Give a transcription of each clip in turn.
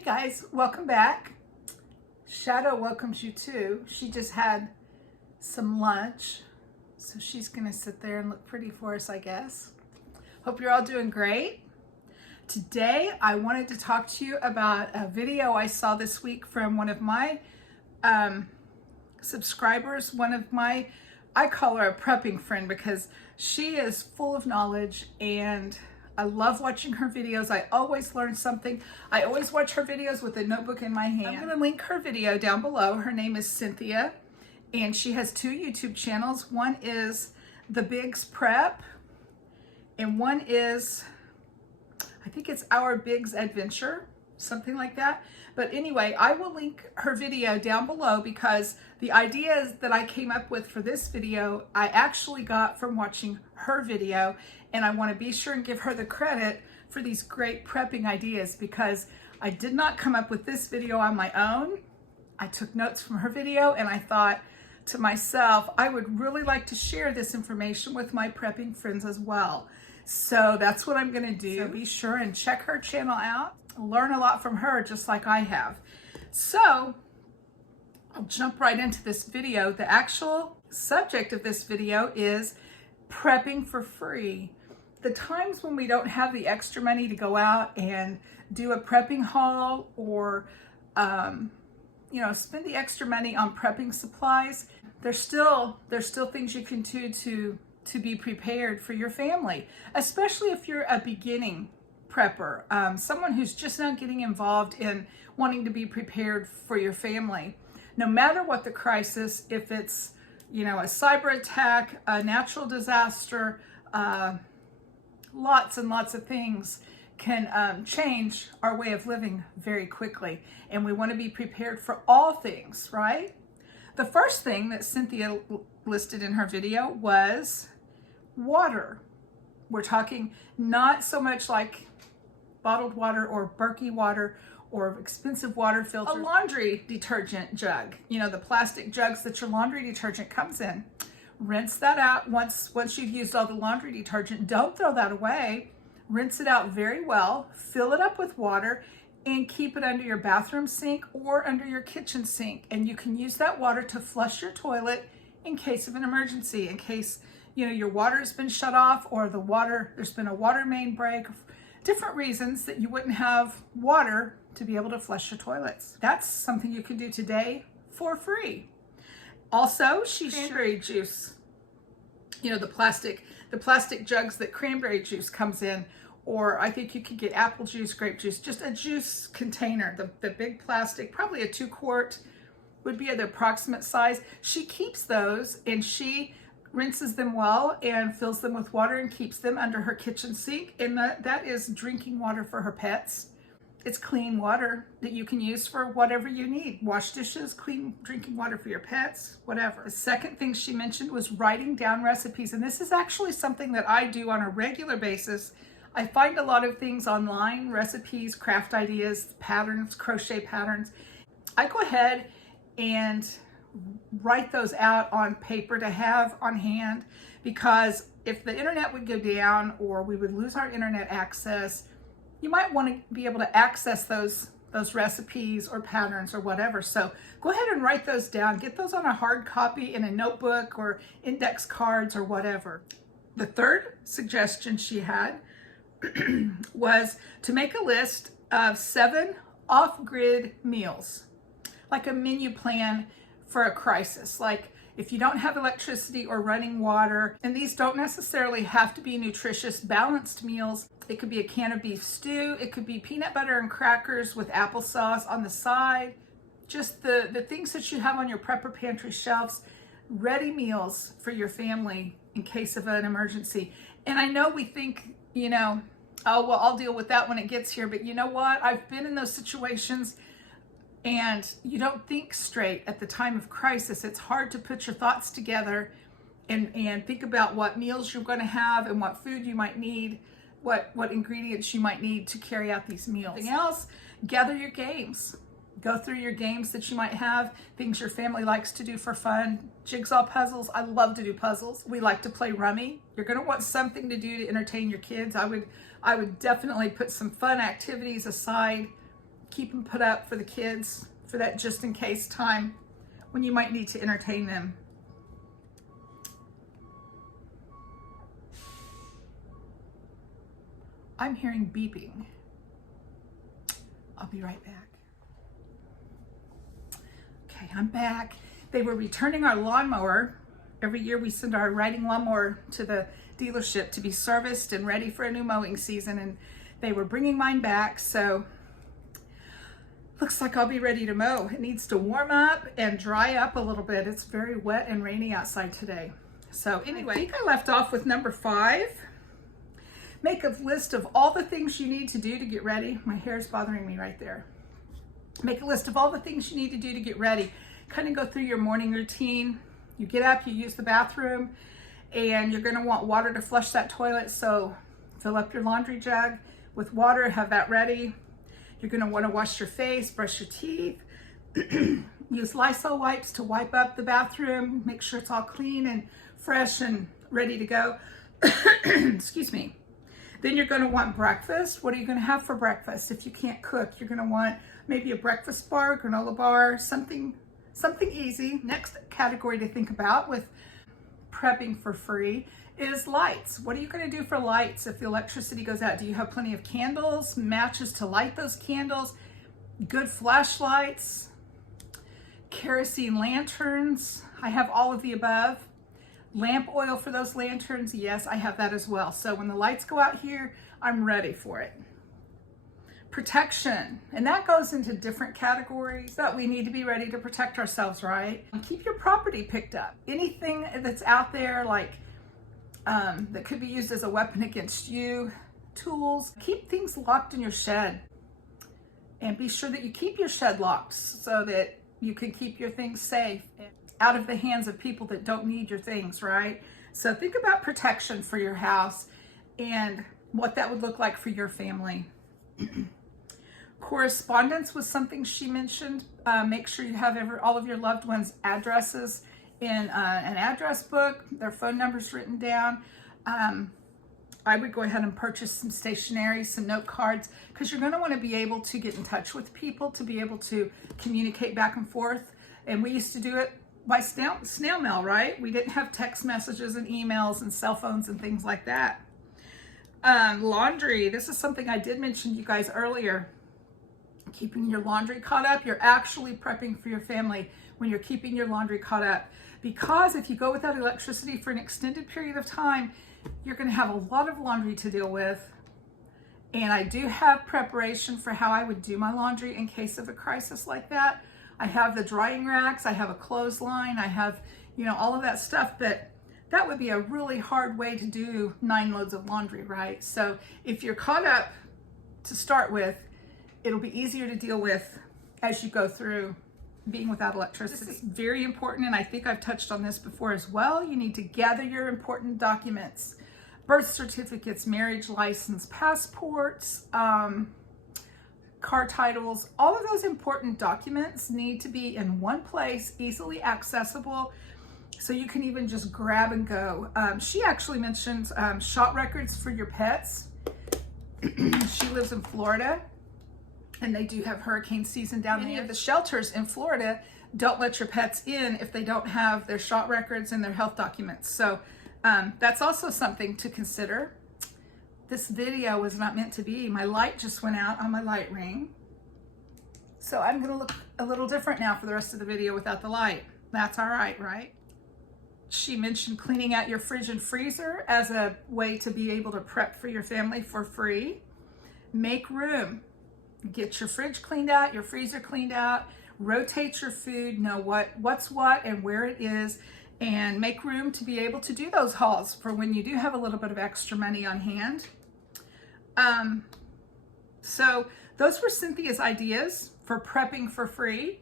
Hey guys, welcome back. Shadow welcomes you too. She just had some lunch, so she's gonna sit there and look pretty for us, I guess. Hope you're all doing great. Today, I wanted to talk to you about a video I saw this week from one of my subscribers, I call her a prepping friend because she is full of knowledge and I love watching her videos. I always learn something. I always watch her videos with a notebook in my hand. I'm gonna link her video down below. Her name is Cynthia and she has two YouTube channels. One is The Bigs Prep and one is, I think it's Our Bigs Adventure, something like that. But anyway, I will link her video down below because the ideas that I came up with for this video, I actually got from watching her video, and I want to be sure and give her the credit for these great prepping ideas because I did not come up with this video on my own. I took notes from her video and I thought to myself, I would really like to share this information with my prepping friends as well. So that's what I'm gonna do. So be sure and check her channel out. Learn a lot from her just like I have. So I'll jump right into this video. The actual subject of this video is prepping for free. The times when we don't have the extra money to go out and do a prepping haul or spend the extra money on prepping supplies, there's still things you can do to be prepared for your family, especially if you're a beginning prepper, someone who's just now getting involved in wanting to be prepared for your family. No matter what the crisis, if it's, a cyber attack, a natural disaster, lots and lots of things can change our way of living very quickly. And we want to be prepared for all things, right? The first thing that Cynthia listed in her video was water. We're talking not so much like bottled water or Berkey water or expensive water filters. A laundry detergent jug, the plastic jugs that your laundry detergent comes in. Rinse that out once you've used all the laundry detergent. Don't throw that away. Rinse it out very well, fill it up with water, and keep it under your bathroom sink or under your kitchen sink. And you can use that water to flush your toilet in case of an emergency, in case your water's been shut off or there's been a water main break, different reasons that you wouldn't have water to be able to flush your toilets. That's something you can do today for free. Also, cranberry juice, the plastic jugs that cranberry juice comes in, or I think you could get apple juice, grape juice, just a juice container, the big plastic, probably a 2-quart would be the approximate size. She keeps those and she rinses them well and fills them with water and keeps them under her kitchen sink. And that is drinking water for her pets. It's clean water that you can use for whatever you need. Wash dishes, clean drinking water for your pets, whatever. The second thing she mentioned was writing down recipes. And this is actually something that I do on a regular basis. I find a lot of things online, recipes, craft ideas, patterns, crochet patterns. I go ahead and write those out on paper to have on hand, because if the internet would go down or we would lose our internet access, you might want to be able to access those recipes or patterns or whatever. So go ahead and write those down. Get those on a hard copy in a notebook or index cards or whatever. The third suggestion she had was to make a list of 7 off-grid meals, like a menu plan for a crisis. Like if you don't have electricity or running water, and these don't necessarily have to be nutritious, balanced meals. It could be a can of beef stew. It could be peanut butter and crackers with applesauce on the side. Just the things that you have on your prepper pantry shelves, ready meals for your family in case of an emergency. And I know we think, oh, well, I'll deal with that when it gets here. But you know what? I've been in those situations and you don't think straight at the time of crisis. It's hard to put your thoughts together and think about what meals you're going to have and what food you might need, what ingredients you might need to carry out these meals. Anything else, gather your games. Go through your games that you might have, things your family likes to do for fun. Jigsaw puzzles. I love to do puzzles. We like to play rummy. You're going to want something to do to entertain your kids. I would definitely put some fun activities aside keep them put up for the kids for that just in case time when you might need to entertain them. I'm hearing beeping. I'll be right back. Okay, I'm back. They were returning our lawnmower. Every year we send our riding lawnmower to the dealership to be serviced and ready for a new mowing season, and they were bringing mine back, so looks like I'll be ready to mow. It needs to warm up and dry up a little bit. It's very wet and rainy outside today. So anyway, I think I left off with number 5. Make a list of all the things you need to do to get ready. My hair's bothering me right there. Make a list of all the things you need to do to get ready. Kind of go through your morning routine. You get up, you use the bathroom, and you're gonna want water to flush that toilet, so fill up your laundry jug with water, have that ready. You're gonna wanna wash your face, brush your teeth, use Lysol wipes to wipe up the bathroom, make sure it's all clean and fresh and ready to go. Excuse me. Then you're gonna want breakfast. What are you gonna have for breakfast? If you can't cook, you're gonna want maybe a breakfast bar, granola bar, something easy. Next category to think about with prepping for free is lights. What are you gonna do for lights if the electricity goes out? Do you have plenty of candles, matches to light those candles, good flashlights, kerosene lanterns? I have all of the above. Lamp oil for those lanterns, yes, I have that as well. So when the lights go out here, I'm ready for it. Protection, and that goes into different categories that we need to be ready to protect ourselves, right? Keep your property picked up. Anything that's out there like that could be used as a weapon against you, tools. Keep things locked in your shed, and be sure that you keep your shed locked so that you can keep your things safe out of the hands of people that don't need your things, right? So think about protection for your house and what that would look like for your family. Correspondence was something she mentioned. Make sure you have all of your loved ones' addresses in an address book, their phone numbers written down. I would go ahead and purchase some stationery, some note cards, because you're going to want to be able to get in touch with people, to be able to communicate back and forth. And we used to do it by snail mail, right? We didn't have text messages and emails and cell phones and things like that. Laundry. This is something I did mention to you guys earlier. Keeping your laundry caught up. You're actually prepping for your family when you're keeping your laundry caught up. Because if you go without electricity for an extended period of time, you're going to have a lot of laundry to deal with. And I do have preparation for how I would do my laundry in case of a crisis like that. I have the drying racks, I have a clothesline, I have, all of that stuff, but that would be a really hard way to do 9 loads of laundry, right? So if you're caught up to start with, it'll be easier to deal with as you go through being without electricity. This is very important, and I think I've touched on this before as well. You need to gather your important documents, birth certificates, marriage license, passports, car titles. All of those important documents need to be in one place, easily accessible, so you can even just grab and go. She actually mentions shot records for your pets. She lives in Florida, and they do have hurricane season down there. Many of the shelters in Florida don't let your pets in if they don't have their shot records and their health documents. So that's also something to consider. This video was not meant to be. My light just went out on my light ring. So I'm gonna look a little different now for the rest of the video without the light. That's all right, right? She mentioned cleaning out your fridge and freezer as a way to be able to prep for your family for free. Make room. Get your fridge cleaned out, your freezer cleaned out, rotate your food, know what's what and where it is, and make room to be able to do those hauls for when you do have a little bit of extra money on hand. So those were Cynthia's ideas for prepping for free.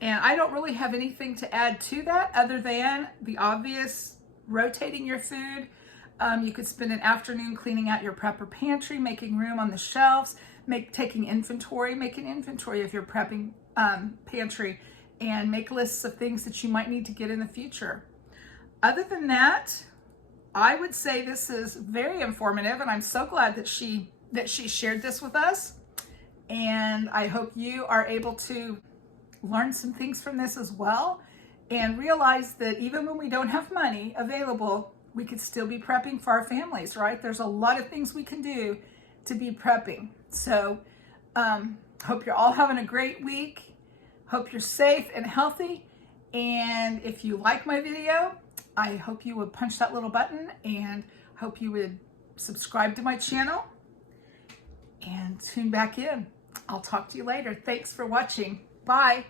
And I don't really have anything to add to that other than the obvious: rotating your food. You could spend an afternoon cleaning out your prepper pantry, making room on the shelves, taking inventory, make an inventory of your prepping pantry, and make lists of things that you might need to get in the future. Other than that, I would say this is very informative, and I'm so glad that she shared this with us. And I hope you are able to learn some things from this as well and realize that even when we don't have money available, we could still be prepping for our families, right? There's a lot of things we can do to be prepping. So hope you're all having a great week. Hope you're safe and healthy. And if you like my video, I hope you would punch that little button and hope you would subscribe to my channel and tune back in. I'll talk to you later. Thanks for watching. Bye.